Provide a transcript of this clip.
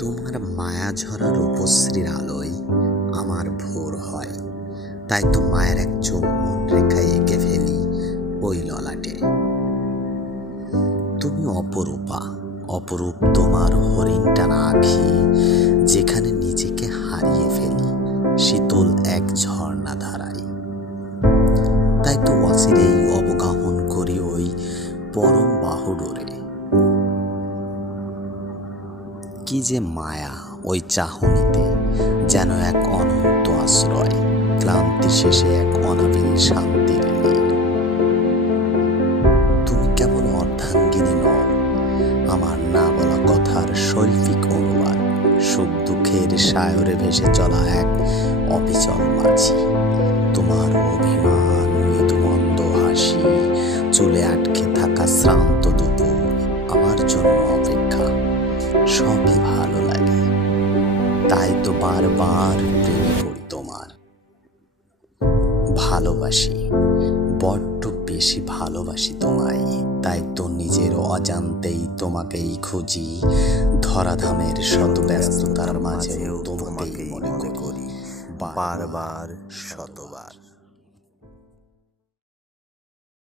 তোমার মায়া ঝরা রূপশ্রীর আলোয় আমার ভোর হয়। তাই তো মায়ের এক চুম্বন রেখায় এঁকে ফেলি ওই ললাটে। তুমি অপরূপা, অপরূপ তোমার হরিণটানা আখি, যেখানে নিজেকে হারিয়ে ফেলি শীতল এক ঝর্ণা ধারায় তাই তো অচিরেই কি যে মায়া ওই চাহনিতে যেন এক অনন্ত আশ্রয়, ক্লান্তি শেষে এক অনাবিল শান্তির নীড় তুমি কেবল অর্ধাঙ্গিনী নও, আমার না বলা কথার শৈল্পিক অনুবাদ সুখ দুঃখের সায়রে ভেসে চলা এক অবিচল মাঝি। তোমার অভিমান, মৃদুমন্দ হাসি, চুলে আটকে থাকা শ্রান্ত দুপুর আমার জন্য সবই ভালো লাগে। তাই তো বারবার প্রেমে পড়ি তোমার। ভালোবাসি বড্ড বেশি ভালোবাসি তোমায়। তাই তো নিজের অজান্তেই তোমাকেই খুঁজি। ধরাধামের শত ব্যস্ততার মাঝেও তোমাকেই মনে করি। বারবার শতবার।